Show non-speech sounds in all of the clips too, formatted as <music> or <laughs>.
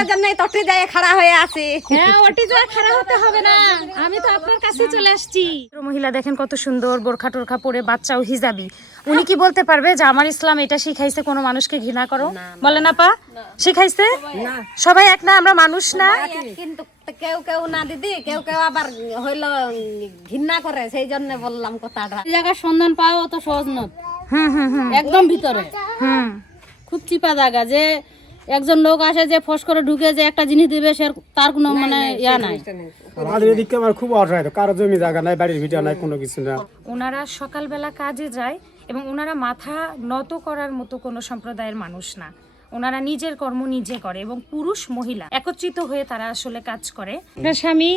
আপনার জন্যই তটে যায় খাড়া হয়ে আছি। হ্যাঁ ওটি খারাপ হতে হবে না। আমি তো আপনার কাছে চলে আসছি। মহিলা দেখেন কত সুন্দর বোরখা টোরখা পরে বাচ্চাও হিজাবি। উনি কি বলতে পারবে যে আমার ইসলাম এটা শিখাইছে কোনো মানুষকে ঘৃণা করো? বলে না পা? শিখাইছে? সবাই এক না আমরা মানুষ না। কিন্তু কেউ কেউ না দিদি কেউ কেউ আবার হইল ঘৃণা করে সেই জন্য বললাম কথাটা। এই জায়গার সন্ধান পাওয়া অত সহজ নয়। হুম হুম হুম। একদম ভিতরে। হুম। খুব চিপা জায়গা যে একজন লোক আসে যে ফস করে ঢুকে যে একটা জিনিস দিবে সে তার কোনো মানে ইয়া নাই। আমাদের এদিকে আমার খুব অসহায় কারও জমি জায়গা নাই বাড়ির ভিটা নাই কোনো কিছু না ওনারা সকালবেলা কাজে যায় এবং ওনারা মাথা নত করার মতো কোনো সম্প্রদায়ের মানুষ না। ওনারা নিজের কর্ম নিজে করে এবং পুরুষ মহিলা একত্রিত হয়ে তারা আসলে কাজ করে। আপনার স্বামী?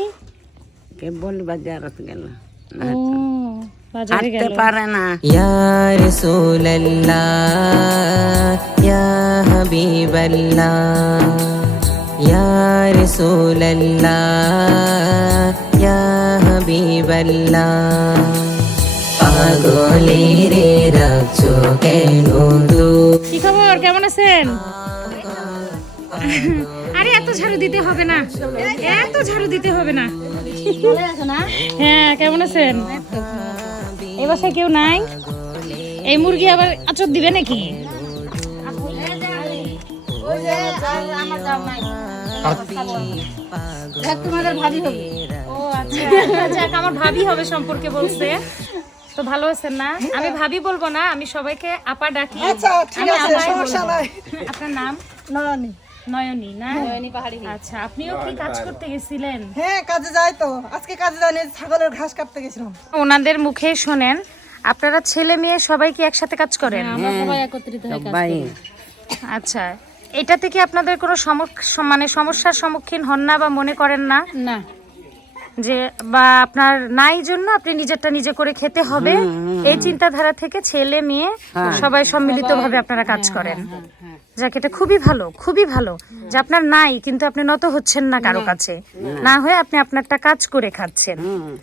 কেবল বাজারত গেল। হাঁটতে পারে না। ইয়ার ইয়া হাবিবাল্লাহ ইয়ার ইয়া হাবিবাল্লাহ। পাগলে রে রাখছো কেন কি খবর? কেমন আছেন? আরে এত ঝাড়ু দিতে হবে না। এত ঝাড়ু দিতে হবে না? হ্যাঁ কেমন আছেন? এ বাসায় কেউ নাই? এই মুরগি আবার আচর দিবে নাকি? তোমাদের ভাবি হবে। ও আচ্ছা যাক আমার ভাবি হবে সম্পর্কে বলছে। তো ভালো আছেন না? আমি ভাবি বলব না আমি সবাইকে আপা ডাকি। বলব। আপনার নাম? নয়নি। নয়নী না? আচ্ছা আপনিও কি কাজ করতে গেছিলেন? হ্যাঁ কাজে যাই তো। আজকে কাজে যাইনি ছাগলের ঘাস কাটতে গেছিলাম। ওনাদের মুখে শোনেন আপনারা ছেলে মেয়ে সবাই কি একসাথে কাজ করেন? আমরা সবাই একত্রিত হয়ে কাজ আচ্ছা এটা থেকে আপনাদের কোনো সমস্যা মানে সমস্যার সম্মুখীন হন না বা মনে করেন না? না। যে বা আপনার নাই জন্য আপনি নিজেরটা নিজে করে খেতে হবে। এই চিন্তাধারা থেকে ছেলে মেয়ে সবাই সম্মিলিতভাবে আপনারা কাজ করেন। যাক এটা খুবই ভালো খুবই ভালো। যে আপনার নাই কিন্তু আপনি নত হচ্ছেন না কারও কাছে। না। হয়ে আপনি আপনারটা কাজ করে খাচ্ছেন।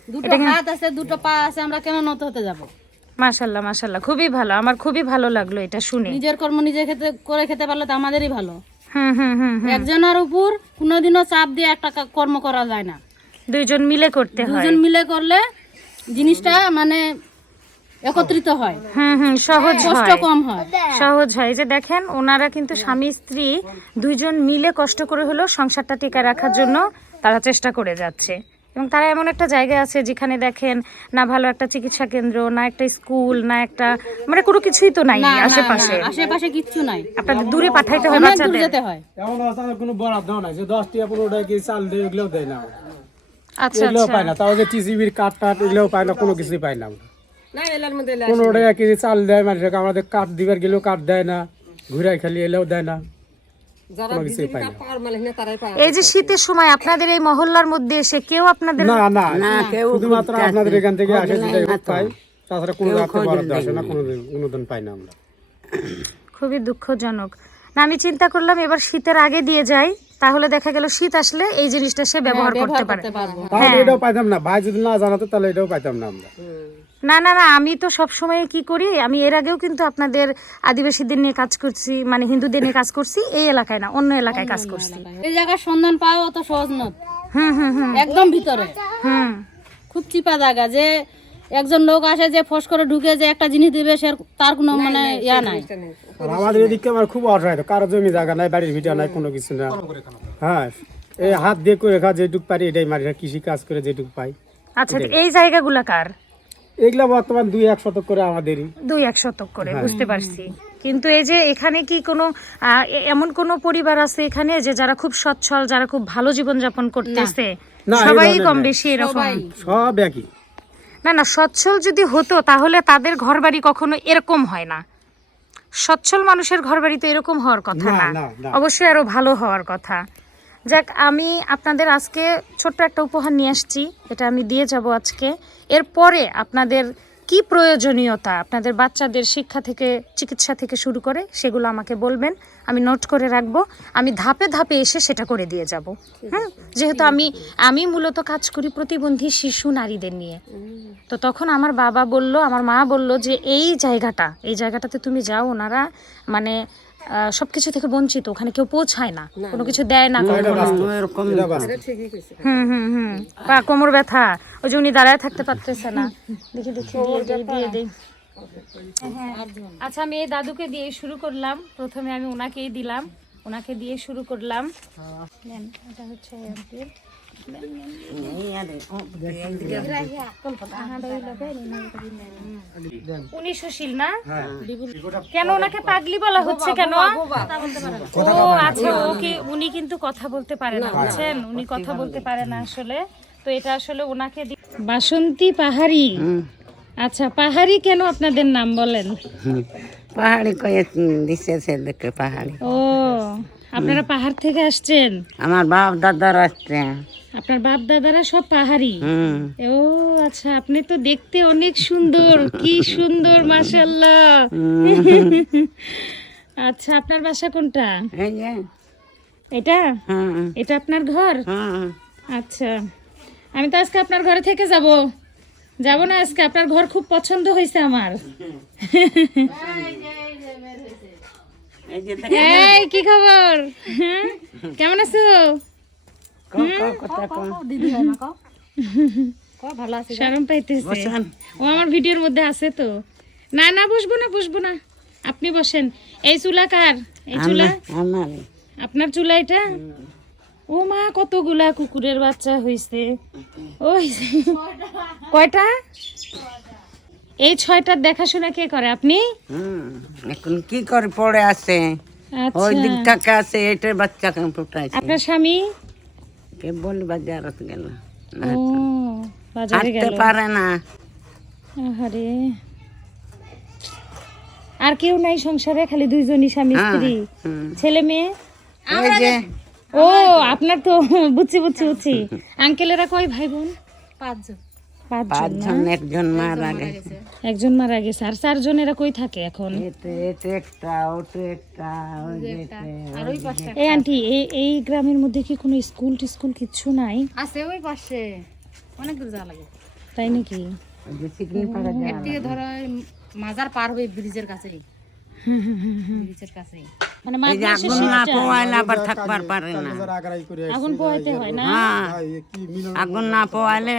দুটো হাত আছে দুটো পা আছে আমরা কেন নত হতে যাব? মাশাল্লাহ মাশাল্লাহ খুবই ভালো। আমার খুবই ভালো লাগল এটা শুনে। নিজের কর্ম নিজে খেতে করে খেতে পারলে তো আমাদেরই ভালো। হুম হুম হুম হুম। একজনের উপর কোনোদিনও চাপ দিয়ে একটা কর্ম করা যায় না। দুইজন মিলে করতে হয়। দুজন মিলে করলে জিনিসটা মানে একত্রিত হয়। হুম হুম সহজ কষ্ট কম হয়। সহজ হয়। এই যে দেখেন ওনারা কিন্তু স্বামী স্ত্রী দুইজন মিলে কষ্ট করে হলেও সংসারটা টিকা রাখার জন্য তারা চেষ্টা করে যাচ্ছে। এবং তারা এমন একটা জায়গা আছে যেখানে দেখেন না ভালো একটা চিকিৎসা কেন্দ্র না একটা স্কুল না একটা মানে কোনো কিছুই তো নাই আশেপাশে। আশেপাশে কিচ্ছু নাই। আপনাদের দূরে পাঠাইতে হয় বাচ্চাদের। যেতে হয়। এমন আছে কোনো বরাদ্দ নাই। যে দশ টাকা পনেরো টাকা কেজি চাল দিয়ে এগুলোও দেয় না। এগুলোও আচ্ছা। পাই না তাও যে টিসিবির কাঠ টাট এগুলোও পাই না কোনো কিছুই পাই না টাকা কেজি চাল দেয় মানুষকে আমাদের কাঠ দিবার গেলেও কাঠ দেয় না ঘুরাই খালি এলেও দেয় না কোনো এই যে শীতের সময় আপনাদের এই মহল্লার মধ্যে এসে কেউ আপনাদের না না না শুধুমাত্র আপনাদের এখান থেকে আসে পাই। তাছাড়া কোনো রাতে বরাদ্দ আসে না কোনো কোনো দিন পাই না আমরা। খুবই দুঃখজনক। না আমি চিন্তা করলাম এবার শীতের আগে দিয়ে যাই। তাহলে দেখা গেল শীত আসলে এই জিনিসটা সে ব্যবহার করতে পারে। পারব। তাহলে এটাও পাইতাম না। ভাই যদি না জানাতো তাহলে এটাও পাইতাম না আমরা। না না না আমি তো সব সময় কি করি আমি এর আগেও কিন্তু আপনাদের আদিবাসীদের নিয়ে কাজ করছি মানে হিন্দুদের নিয়ে কাজ করছি এই এলাকায় না অন্য এলাকায় কাজ করছি। এই জায়গার সন্ধান পাওয়া অত সহজ নয়। হুম হুম হুম। একদম ভিতরে। হুম। খুব চিপা জায়গা যে একজন লোক আসে যে ফস করে ঢুকে যে একটা জিনিস দিবে সে তার কোনো মানে ইয়া নাই। আর আমাদের এদিকে আমার খুব অসহায় কারও জমি জায়গা নাই বাড়ির ভিটা নাই কোনো কিছু না হ্যাঁ এই হাত দিয়ে করে খা যেটুক পারি এটাই মারি কৃষি কাজ করে যেটুক পাই। আচ্ছা এই জায়গাগুলা কার? এগুলা বর্তমান দুই এক শতক করে আমাদেরই। দুই এক শতক করে বুঝতে পারছি। কিন্তু এই যে এখানে কি কোনো আহ, এমন কোনো পরিবার আছে এখানে যে যারা খুব সচ্ছল যারা খুব ভালো জীবন যাপন করতেছে? সবাই কম বেশি এরকম। সব একই। না না সচ্ছল যদি হতো তাহলে তাদের ঘরবাড়ি কখনো এরকম হয় না। সচ্ছল মানুষের ঘরবাড়ি তো এরকম হওয়ার কথা না। অবশ্যই আরও ভালো হওয়ার কথা। যাক আমি আপনাদের আজকে ছোট্ট একটা উপহার নিয়ে আসছি। এটা আমি দিয়ে যাব আজকে। এরপরে আপনাদের কি প্রয়োজনীয়তা আপনাদের বাচ্চাদের শিক্ষা থেকে চিকিৎসা থেকে শুরু করে সেগুলো আমাকে বলবেন। আমি নোট করে রাখব। আমি ধাপে ধাপে এসে সেটা করে দিয়ে যাব। হ্যাঁ যেহেতু আমি আমি মূলত কাজ করি প্রতিবন্ধী শিশু নারীদের নিয়ে। তো তখন আমার বাবা বলল আমার মা বলল যে এই জায়গাটা এই জায়গাটাতে তুমি যাও। ওনারা মানে আহ, সবকিছু থেকে বঞ্চিত ওখানে কেউ পৌঁছায় না কোনো কিছু দেয় না হুম হুম হুম। পা কোমর ব্যথা ওই যে উনি দাঁড়ায় থাকতে পারতেছে না। দেখি দেখি দিয়ে দিই দিই। হ্যাঁ। আচ্ছা আমি এই দাদুকে দিয়ে শুরু করলাম। প্রথমে আমি ওনাকেই দিলাম। ওনাকে দিয়ে শুরু করলাম। এটা হচ্ছে। উনি সুশীল না? কেন ওনাকে পাগলি বলা হচ্ছে কেন? ও আচ্ছা ওকে উনি কিন্তু কথা বলতে পারে না বুঝছেন? উনি কথা বলতে পারে না আসলে। তো এটা আসলে ওনাকে দি- বাসন্তী পাহাড়ি। আচ্ছা পাহাড়ি কেন আপনাদের নাম বলেন? পাহাড়ি কয়ে দিছে দেখে পাহাড়ি। ও আপনারা পাহাড় থেকে আসছেন? আমার বাপ দাদার আসছে আপনার বাপ দাদারা সব পাহাড়ি? ও আচ্ছা আপনি তো দেখতে অনেক সুন্দর। কি সুন্দর মাশাল্লাহ আচ্ছা আপনার বাসা কোনটা? এটা? এটা আপনার ঘর? আচ্ছা আমি তো আজকে আপনার ঘরে থেকে যাব। যাব না আজকে আপনার ঘর খুব পছন্দ হয়েছে আমার। এই কি খবর? হ্যাঁ? কেমন আছো? শরম পাইতেছে। ও আমার ভিডিওর মধ্যে আছে তো। না না বসবো না বসবো না। আপনি বসেন। এই চুলা কার? এই চুলা? আপনার চুলা এটা? ও মা কতগুলা কুকুরের বাচ্চা হইছে। ওই কয়টা? এই ছয়টার দেখাশোনা কে করে আপনি? এখন কি করে পড়ে আছে? ওই আচ্ছা দিক থেকে আছে এটার বাচ্চা কেন ফুটাইছে আপনার স্বামী? কে বলি বাজারত গেল। বাজারে গেল। পারে না। আহারে। আর কেউ নাই সংসারে খালি দুইজনই স্বামী হ্যাঁ, স্ত্রী। ছেলে মেয়ে? ও আপনার তো বুঝছি বুঝছি বুঝছি <laughs> আঙ্কেলেরা কয় ভাই বোন? পাঁচজন। পাঁচজন একজন মারা গেছে। একজন মারা গেছে। আর চারজন এরা কই থাকে এখন? এই আন্টি এই এই গ্রামের মধ্যে কি কোনো স্কুল টিস্কুল কিচ্ছু নাই? আছে ওই পাশে। অনেক দূর যাওয়া লাগে। তাই নাকি? ধরো মাজার পার হয়ে ব্রিজের কাছেই। ব্রিজের কাছেই। মানে আগুন না পোয়াইলে আবার থাকবার পারে না। আগুন হয় না? হ্যাঁ। আগুন না পোয়াইলে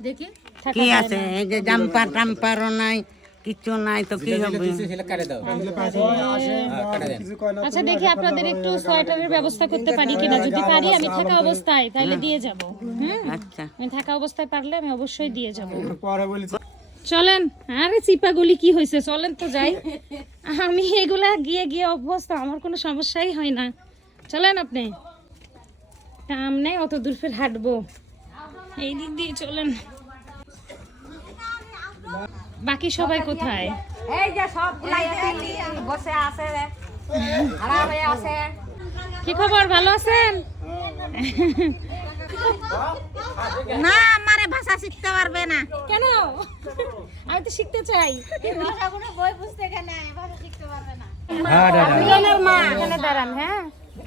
দেখি। কি আছে? এই যে জাম্পার টাম্পারও নাই কিছু নাই তো কি হবে? আচ্ছা দেখি আপনাদের একটু সোয়েটারের ব্যবস্থা করতে পারি কিনা। যদি পারি আমি থাকা অবস্থায় তাহলে দিয়ে যাব। হুম? আচ্ছা। আমি থাকা অবস্থায় পারলে আমি অবশ্যই দিয়ে যাব। পরে বলি। চলেন। আরে চিপাগুলি কি হয়েছে? চলেন তো যাই। আমি এগুলা গিয়ে গিয়ে অভ্যস্ত। আমার কোনো সমস্যাই হয় না। চলেন আপনি। কাম নেই অত দূর ফের হাঁটবো। এই দিক দিয়ে চলেন। বাকি সবাই কোথায়? এই যে সব বসে আছে আছে। কি খবর ভালো আছেন? না আমারে ভাষা শিখতে পারবে না। কেন? আমি তো শিখতে চাই। বই বুঝতে কেন ভাষা শিখতে পারবে না। এখানে দাঁড়ান হ্যাঁ।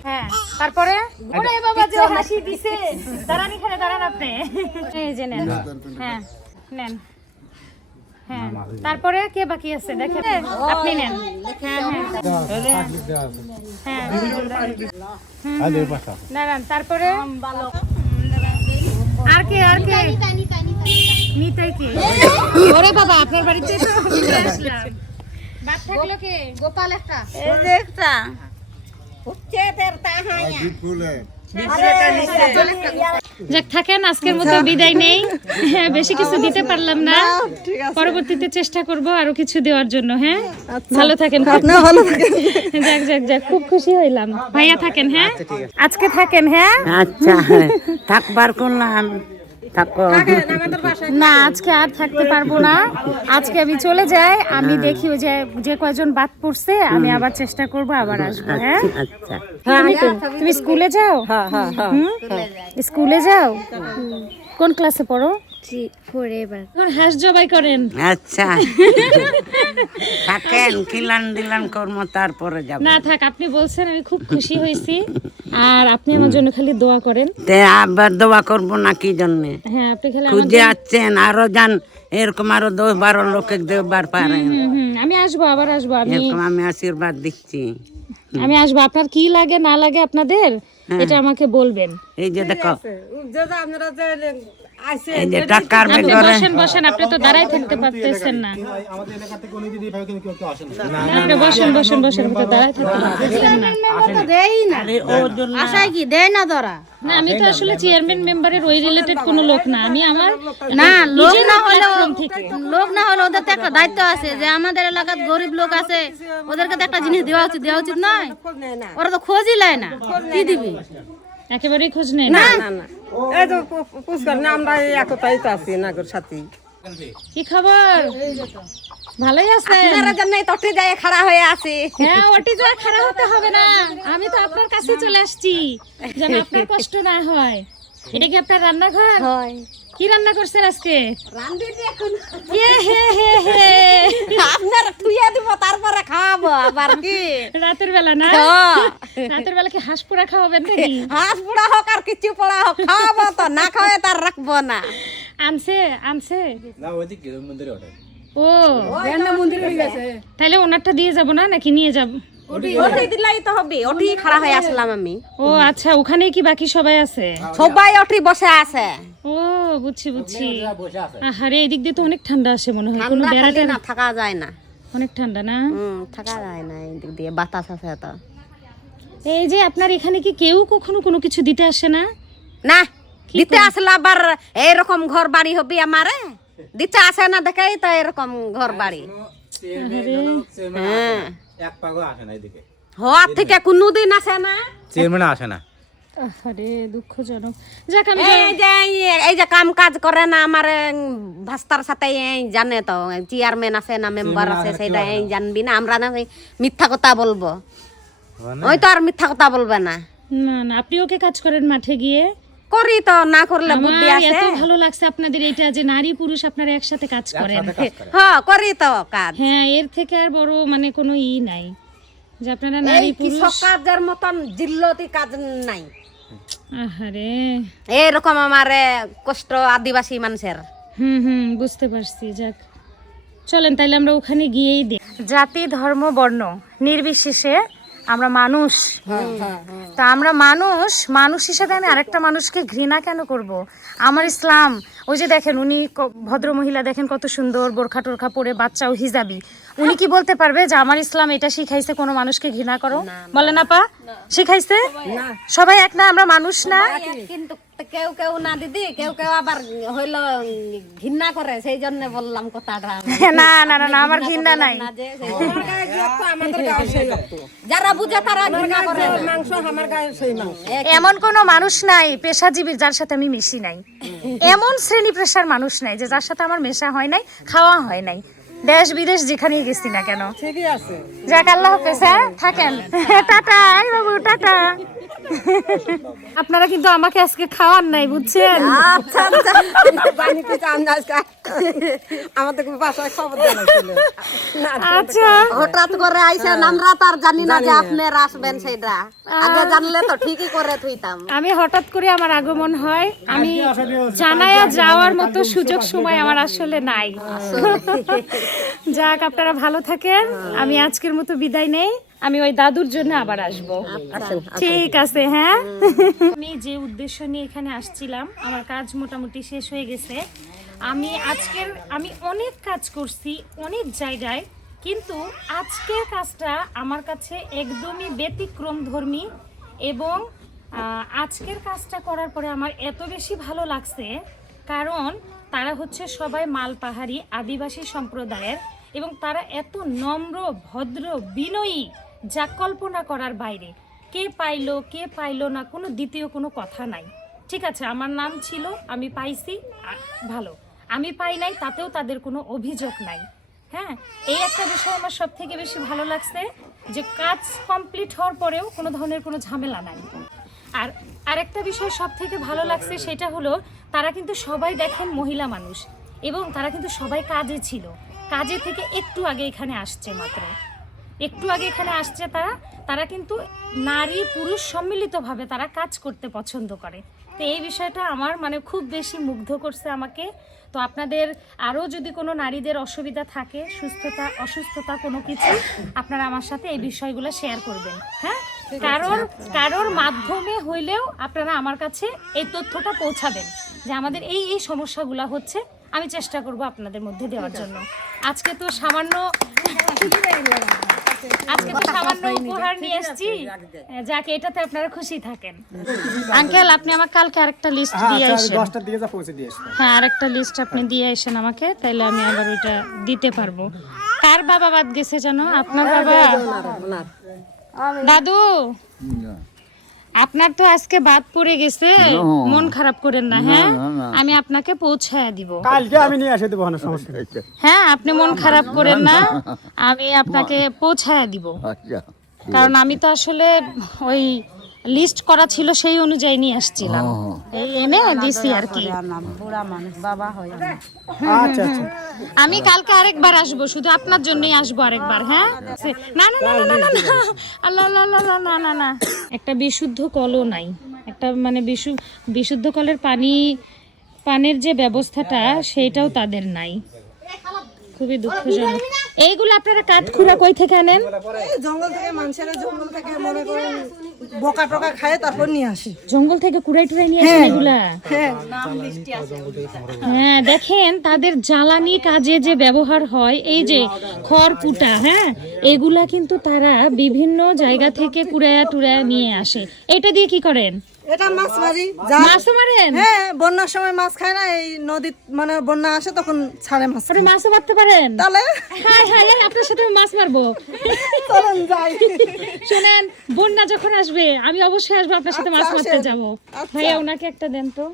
হ্যাঁ তারপরে ওরে বাবা যে হাসি দিছে দাঁড়ান এখানে দাঁড়ান আপনি। এই যে নেন। হ্যাঁ নেন। হ্যাঁ তারপরে কে বাকি আছে? দেখেন। আপনি নেন। হ্যাঁ হ্যাঁ। হ্যাঁ দাঁড়ান তারপরে আর কে আর কে? নিতাই কে? ওরে বাবা আপনার বাড়িতে আসলাম। বাদ থাকল কে? গোপাল একটা। এই যে একটা। যাক থাকেন আজকের মতো বিদায় নেই। হ্যাঁ বেশি কিছু দিতে পারলাম না। পরবর্তীতে চেষ্টা করব আরও কিছু দেওয়ার জন্য হ্যাঁ? ভালো থাকেন ভালো থাকেন। যাক যাক যাক খুব খুশি হইলাম। ভাইয়া থাকেন হ্যাঁ? আজকে থাকেন হ্যাঁ? আচ্ছা থাকবার করলাম না আজকে আর থাকতে পারব না। আজকে আমি চলে যাই আমি দেখি ওই যে যে কয়জন বাদ পড়ছে আমি আবার চেষ্টা করব আবার আসব হ্যাঁ? আচ্ছা। তুমি তুমি স্কুলে যাও? হুম? স্কুলে যাও? কোন ক্লাসে পড়ো? জি ফোর এবার হাঁস জবাই করেন। আচ্ছা। থাকেন খিলান দিলান কর্ম তারপরে যাব। না থাক আপনি বলছেন আমি খুব খুশি হয়েছি। আর আপনি আমার জন্য খালি দোয়া করেন। তে আবার দোয়া করব না কি জন্যে? হ্যাঁ আপনি খালি খুঁজে আসছেন আরও যান এরকম আরও দশ বারো লোকে দেবার পারেন। আমি আসব আবার আসব আমি এরকম আমি আশীর্বাদ দিচ্ছি। আমি আসব। আপনার কি লাগে না লাগে আপনাদের এটা আমাকে বলবেন। এই যে দেখো। যে টাকার বেগরে বসেন বসেন আপনি তো দাঁড়াই থাকতে পারতেছেন না। না, আপনি বসেন বসেন বসেন তো দাঁড়াই থাকতে পারতেছেন না। দেই না আশায় কি? দেয় না ধরা? না আমি তো আসলে চেয়ারম্যান মেম্বারের ওই রিলেটেড কোনো লোক না। আমি আমার না লোক না হলে লোক না হলে ওদের তো একটা দায়িত্ব আছে যে আমাদের এলাকার গরিব লোক আছে ওদেরকে তো একটা জিনিস দেওয়া উচিত দেওয়া উচিত নয়। ওরা তো খোঁজই লাই না। কি দিবি? একেবারেই খোঁজ নেই না এই তো পুষ্কর না আমরা এই একতাই তো আছি নাগর সাথী। কি খবর? ভালোই আছে আপনারা জন্যই তটে যায় খাড়া হয়ে আছে। হ্যাঁ ওটি যায় খাড়া হতে হবে না। আমি তো আপনার কাছে চলে আসছি যেন আপনার কষ্ট না হয়। এটা কি আপনার রান্নাঘর? হয়। কি রান্না করছেন আজকে? রান্ধি এখন এ হে হে হে। আপনার থুইয়া দিব তারপরে খাওয়াবো আবার কি? রাতের বেলা না? হ্যাঁ। রাতের বেলা কি হাঁস পোড়া খাওয়াবেন নাকি? হাঁস পোড়া হোক আর কিছু পোড়া হোক খাওয়াবো তো না তার রাখব না। আনছে আনছে। ও তাহলে ওনারটা দিয়ে যাব না নাকি নিয়ে যাব? ওটি দিলাই তো হবে ওটি খাড়া হয়ে আসলাম আমি। ও আচ্ছা ওখানে কি বাকি সবাই আছে? সবাই ওটি বসে আছে। ও বুঝছি বুঝছি। আহারে এদিক দিয়ে তো অনেক ঠান্ডা আসে মনে হয়। কোনো ঠান্ডা বেড়া খালি না থাকা যায় না। অনেক ঠান্ডা না? হুম থাকা যায় না এদিক দিয়ে বাতাস আছে তো এই যে আপনার এখানে কি কেউ কখনো কোনো কিছু দিতে আসে না? না দিতে আসলে আবার এরকম ঘর বাড়ি হবে আমারে? দিতে আসে না দেখাই তো এরকম ঘর বাড়ি হ্যাঁ। এক পাগও আসে না এদিকে। হওয়ার থেকে কোনোদিন আসে না। চেয়ারম্যান আসে না। আরে দুঃখজনক। যাক আমি এই যে এই যে কাম কাজ করে না আমার ভাস্তার সাথে এই জানে তো চেয়ারম্যান আছে না মেম্বার আছে সেটা এই জানবি না আমরা না মিথ্যা কথা বলব। ওই তো আর মিথ্যা কথা বলবে না। না না আপনি ওকে কাজ করেন মাঠে গিয়ে। করি তো না করলে বুদ্ধি আছে। এত ভালো লাগছে আপনাদের এটা যে নারী পুরুষ আপনারা একসাথে কাজ করেন। হ্যাঁ করি তো কাজ। হ্যাঁ এর থেকে আর বড় মানে কোনো ই নাই। যে আপনারা নারী পুরুষ কাজের মতন জিল্লতি কাজ নাই। আহারে। এরকম আমার কষ্ট আদিবাসী মানুষের। হুম হুম বুঝতে পারছি যাক। চলেন তাইলে আমরা ওখানে গিয়েই দিই জাতি ধর্ম বর্ণ নির্বিশেষে আমরা মানুষ। তা আমরা মানুষ মানুষ হিসেবে আমি আরেকটা মানুষকে ঘৃণা কেন করব? আমার ইসলাম ওই যে দেখেন উনি ভদ্র মহিলা দেখেন কত সুন্দর বোরখা টোরখা পরে বাচ্চাও হিজাবি। উনি কি বলতে পারবে যে আমার ইসলাম এটা শিখাইছে কোনো মানুষকে ঘৃণা করো? বলে না পা? শিখাইছে? সবাই এক। না আমরা মানুষ না? কিন্তু কেউ কেউ না দিদি কেউ কেউ আবার হইল ঘৃণা করে সেই জন্য বললাম কথাটা। <laughs> না না না না আমার ঘৃণা নাই। না যে সেই- যারা বুঝে তারা ঘৃণা করে। মাংস আমার গায়ে সেই মাংস। এমন কোনো মানুষ নাই পেশাজীবী যার সাথে আমি মিশি নাই। এমন শ্রেণি পেশার মানুষ নাই যে যার সাথে আমার মেশা হয় নাই খাওয়া হয় নাই। দেশ বিদেশ যেখানেই গেছি না কেন। ঠিকই আছে। যাক আল্লাহ হাফেজ হ্যাঁ? থাকেন। <laughs> টাটা এই বাবু টাটা। আপনারা কিন্তু আমাকে আজকে খাওয়ান নাই বুঝছেন? আচ্ছা আচ্ছা। <laughs> আমাদের বাসায় খবর জানাইছিল না আচ্ছা। হঠাৎ করে আইসেন আমরা তো আর জানি না যে আপনারা আসবেন সেটা। আগে জানলে তো ঠিকই করে থুইতাম। আমি হঠাৎ করে আমার আগমন হয় আমি জানায়া যাওয়ার মতো সুযোগ সময় আমার আসলে নাই। <laughs> যাক আপনারা ভালো থাকেন। আমি আজকের মতো বিদায় নেই। আমি ওই দাদুর জন্য আবার আসব। ঠিক আছে হ্যাঁ? আমি যে উদ্দেশ্য নিয়ে এখানে আসছিলাম আমার কাজ মোটামুটি শেষ হয়ে গেছে। আমি আজকের, আমি অনেক কাজ করছি, অনেক জায়গায়, কিন্তু আজকের কাজটা আমার কাছে একদমই ব্যতিক্রম ধর্মী এবং আজকের কাজটা করার পরে আমার এত বেশি ভালো লাগছে, কারণ তারা হচ্ছে সবাই মালপাহাড়ি আদিবাসী সম্প্রদায়ের এবং তারা এত নম্র, ভদ্র, বিনয়ী যা কল্পনা করার বাইরে। কে পাইলো কে পাইলো না কোনো দ্বিতীয় কোনো কথা নাই। ঠিক আছে, আমার নাম ছিল, আমি পাইছি ভালো। আমি পাই নাই, তাতেও তাদের কোনো অভিযোগ নাই। হ্যাঁ? এই একটা বিষয় আমার সব থেকে বেশি ভালো লাগছে যে কাজ কমপ্লিট হওয়ার পরেও কোনো ধরনের কোনো ঝামেলা নাই। আর আরেকটা বিষয় সব থেকে ভালো লাগছে সেটা হলো, তারা কিন্তু সবাই দেখেন মহিলা মানুষ এবং তারা কিন্তু সবাই কাজে ছিল। কাজে থেকে একটু আগে এখানে আসছে মাত্র। একটু আগে এখানে আসছে তারা তারা কিন্তু নারী পুরুষ সম্মিলিতভাবে তারা কাজ করতে পছন্দ করে। তো এই বিষয়টা আমার মানে খুব বেশি মুগ্ধ করছে আমাকে। তো আপনাদের আরও যদি কোনো নারীদের অসুবিধা থাকে সুস্থতা অসুস্থতা কোনো কিছু আপনারা আমার সাথে এই বিষয়গুলো শেয়ার করবেন হ্যাঁ? কারোর কারোর মাধ্যমে হইলেও আপনারা আমার কাছে এই তথ্যটা পৌঁছাবেন যে আমাদের এই এই সমস্যাগুলো হচ্ছে আমি চেষ্টা করব আপনাদের মধ্যে দেওয়ার জন্য। আজকে তো সামান্য <laughs> আজকে তো সামান্য উপহার নিয়ে এসেছি। যাকে এটাতে আপনারা খুশি থাকেন। আঙ্কেল আপনি আমাকে কালকে আরেকটা লিস্ট হ্যাঁ দিয়ে তাহলে আসেন। দশটার দিকে যা পৌঁছে দিয়ে আসবে। হ্যাঁ আরেকটা লিস্ট আপনি দিয়ে আসেন আমাকে তাইলে আমি আবার ওইটা দিতে পারব। কার বাবা বাদ গেছে জানো আপনার বাবা? দাদু? আপনার তো আজকে বাদ পড়ে গেছে মন খারাপ করেন না হ্যাঁ? আমি আপনাকে পৌঁছায় দিব। কালকে আমি নিয়ে আসে দেবো কোনো সমস্যা নেই। হ্যাঁ আপনি মন খারাপ করেন না আমি আপনাকে পৌঁছায় দিব। কারণ আমি তো আসলে ওই লিস্ট করা ছিল সেই অনুযায়ী নিয়ে আসছিলাম। এই এনে দিছি আর কি। আচ্ছা আচ্ছা। আমি কালকে আরেকবার আসব শুধু আপনার জন্যই আসব আরেকবার হ্যাঁ? না না না না না না না। আল্লাহ, আল্লাহ, না না না। একটা বিশুদ্ধ কলও নাই। একটা মানে বিশু বিশুদ্ধ কলের পানি, পানের যে ব্যবস্থাটা, সেইটাও তাদের নাই। খুবই দুঃখজনক। এইগুলো আপনারা কাঠ খুঁড়া কই থেকে আনেন? জঙ্গল থেকে মানুষেরা জঙ্গল থেকে মনে করেন বোকা টোকা খায় তারপর নিয়ে আসি। জঙ্গল থেকে কুড়াই টুড়াই নিয়ে আসেন এগুলা? হ্যাঁ দেখেন তাদের জ্বালানি কাজে যে ব্যবহার হয় এই যে খড় খড়কুটা হ্যাঁ এগুলা কিন্তু তারা বিভিন্ন জায়গা থেকে কুড়াইয়া টুড়াইয়া নিয়ে আসে। এটা দিয়ে কি করেন? এটা মাছ মারি যা মাছও মারেন? হ্যাঁ বন্যার সময় মাছ খায় না এই নদী মানে বন্যা আসে তখন ছাড়ে মাছ। আপনি মাছও মারতে পারেন? তাহলে? হ্যাঁ হ্যাঁ আপনার সাথে মাছ মারবো। চলুন যাই। শোনেন বন্যা যখন আসবে আমি অবশ্যই আসব আপনার সাথে মাছ মারতে যাব। ভাইয়া ওনাকে একটা দেন তো।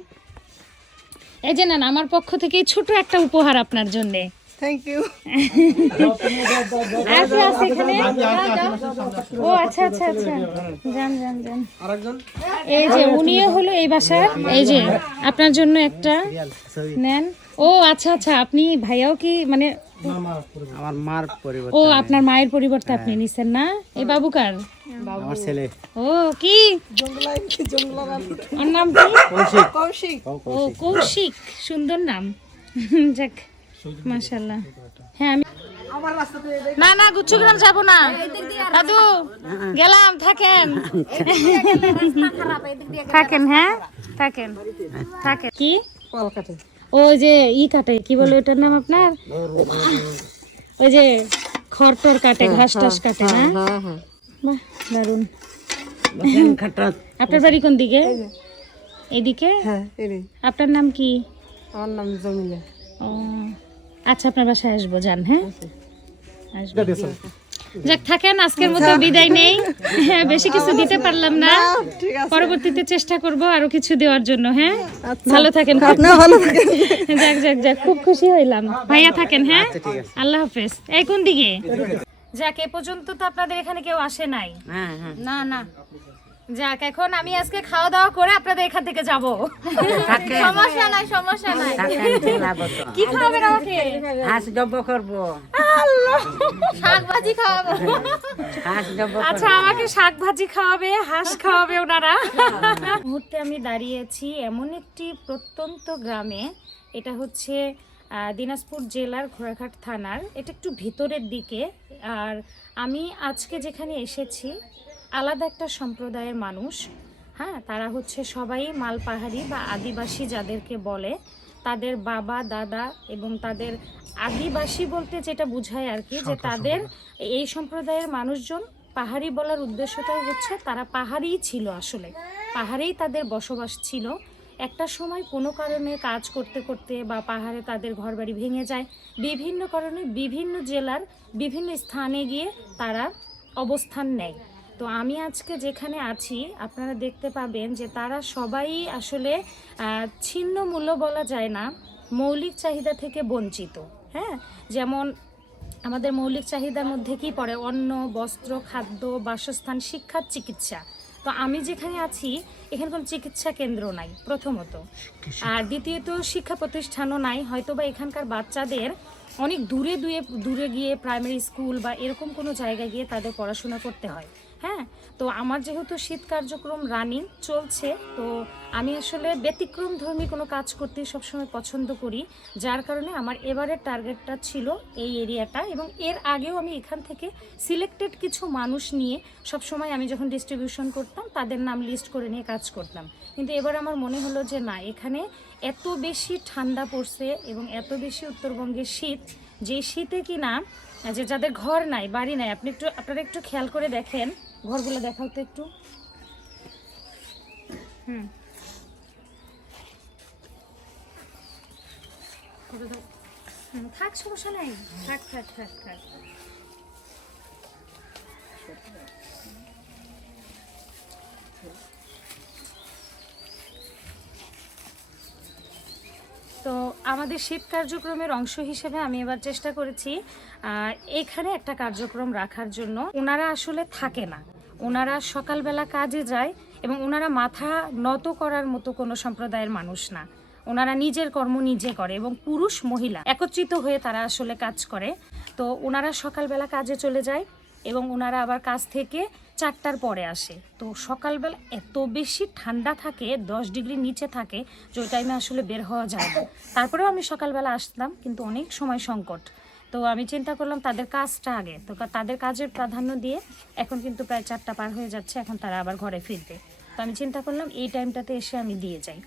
এই যে নেন আমার পক্ষ থেকে ছোট একটা উপহার আপনার জন্য। থ্যাংক ইউ আছে আছে এখানে। ও আচ্ছা আচ্ছা আচ্ছা। যান যান যান। এই যে উনিও হলো এই বাসার। এই যে আপনার জন্য একটা নেন। ও আচ্ছা আচ্ছা আপনি ভাইয়াও কি মানে আমার মার পরিবর্তন ও আপনার মায়ের পরিবর্তে আপনি নিছেন না? এই বাবু কার? আমার ছেলে। ও কি? ওর নাম কি? কৌশিক। ও কৌশিক। সুন্দর নাম। যাক। মাশাল্লাহ হ্যাঁ আমি না না গুচ্ছগ্রাম যাব না। দাদু গেলাম থাকেন। থাকেন হ্যাঁ? থাকেন। থাকেন। কি? ওই যে ই কাটে কি বলে ওটার নাম আপনার? ওই যে খড়টর কাটে ঘাস টাস কাটে না? বাহ দারুণ আপনার বাড়ি কোন দিকে? এদিকে? হ্যাঁ আপনার নাম কি? আমার নাম জমিলা। ও আচ্ছা আপনার বাসায় আসব যান হ্যাঁ? যাক থাকেন আজকের মতো বিদায় নেই। হ্যাঁ বেশি কিছু দিতে পারলাম না। পরবর্তীতে চেষ্টা করব আরও কিছু দেওয়ার জন্য হ্যাঁ? ভালো থাকেন ভালো থাকেন। যাক যাক যাক খুব খুশি হইলাম। ভাইয়া থাকেন হ্যাঁ? আল্লাহ হাফেজ। এই কোন দিকে? যাক এ পর্যন্ত তো আপনাদের এখানে কেউ আসে নাই। না না। যাক এখন আমি আজকে খাওয়া দাওয়া করে আপনাদের এখান থেকে যাব। সমস্যা নাই সমস্যা নাই। কি খাওয়াবেন আমাকে? হাঁস জব করব। শাক ভাজি খাওয়াবো। আচ্ছা আমাকে শাক ভাজি খাওয়াবে হাঁস খাওয়াবে ওনারা। <laughs> মুহূর্তে আমি দাঁড়িয়েছি এমন একটি প্রত্যন্ত গ্রামে। এটা হচ্ছে দিনাজপুর জেলার ঘোড়াঘাট থানার। এটা একটু ভিতরের দিকে। আর আমি আজকে যেখানে এসেছি আলাদা একটা সম্প্রদায়ের মানুষ। হ্যাঁ তারা হচ্ছে সবাই মালপাহাড়ি বা আদিবাসী যাদেরকে বলে তাদের বাবা দাদা এবং তাদের আদিবাসী বলতে যেটা বোঝায় আর কি যে তাদের এই সম্প্রদায়ের মানুষজন পাহাড়ি বলার উদ্দেশ্যটাই হচ্ছে তারা পাহাড়িই ছিল আসলে। পাহাড়েই তাদের বসবাস ছিল। একটা সময় কোনো কারণে কাজ করতে করতে বা পাহাড়ে তাদের ঘরবাড়ি ভেঙে যায়। বিভিন্ন কারণে বিভিন্ন জেলার বিভিন্ন স্থানে গিয়ে তারা অবস্থান নেয়। তো আমি আজকে যেখানে আছি আপনারা দেখতে পাবেন যে তারা সবাই আসলে ছিন্ন মূল্য বলা যায় না মৌলিক চাহিদা থেকে বঞ্চিত। হ্যাঁ? যেমন আমাদের মৌলিক চাহিদার মধ্যে কি পড়ে? অন্ন বস্ত্র খাদ্য বাসস্থান শিক্ষা চিকিৎসা। তো আমি যেখানে আছি এখানে কোনো চিকিৎসা কেন্দ্র নাই প্রথমত। আর দ্বিতীয়ত শিক্ষা প্রতিষ্ঠানও নাই হয়তো বা এখানকার বাচ্চাদের অনেক দূরে দূরে দূরে গিয়ে প্রাইমারি স্কুল বা এরকম কোনো জায়গায় গিয়ে তাদের পড়াশোনা করতে হয়। হ্যাঁ? তো আমার যেহেতু শীত কার্যক্রম রানিং চলছে, তো আমি আসলে ব্যতিক্রম ধর্মী কোনো কাজ করতে সবসময় পছন্দ করি। যার কারণে আমার এবারের টার্গেটটা ছিল এই এরিয়াটা এবং এর আগেও আমি এখান থেকে সিলেক্টেড কিছু মানুষ নিয়ে সবসময় আমি যখন ডিস্ট্রিবিউশন করতাম, তাদের নাম লিস্ট করে নিয়ে কাজ করতাম। কিন্তু এবার আমার মনে হলো যে না, এখানে এত বেশি ঠান্ডা পড়ছে এবং এত বেশি উত্তরবঙ্গের শীত, যে শীতে কি না যে যাদের ঘর নাই, বাড়ি নাই, আপনি একটু, আপনারা একটু খেয়াল করে দেখেন ঘরগুলো দেখাও তো একটু। হুম। থাক, সমস্যা নাই। থাক থাক থাক থাক। তো আমাদের শীত কার্যক্রমের অংশ হিসেবে আমি এবার চেষ্টা করেছি এখানে একটা কার্যক্রম রাখার জন্য। ওনারা আসলে থাকে না। ওনারা সকালবেলা কাজে যায় এবং ওনারা মাথা নত করার মতো কোনো সম্প্রদায়ের মানুষ না। ওনারা নিজের কর্ম নিজে করে এবং পুরুষ মহিলা একত্রিত হয়ে তারা আসলে কাজ করে। তো ওনারা সকালবেলা কাজে চলে যায় এবং ওনারা আবার কাজ থেকে চারটার পরে আসে। তো সকালবেলা এত বেশি ঠান্ডা থাকে, দশ ডিগ্রি নিচে থাকে যে ওই টাইমে আসলে বের হওয়া যায় না। তারপরেও আমি সকালবেলা আসতাম, কিন্তু অনেক সময় সংকট। তো আমি চিন্তা করলাম তাদের কাজটা আগে। তো তাদের কাজের প্রাধান্য দিয়ে এখন কিন্তু প্রায় চারটা পার হয়ে যাচ্ছে, এখন তারা আবার ঘরে ফিরবে। তো আমি চিন্তা করলাম এই টাইমটাতে এসে আমি দিয়ে যাই।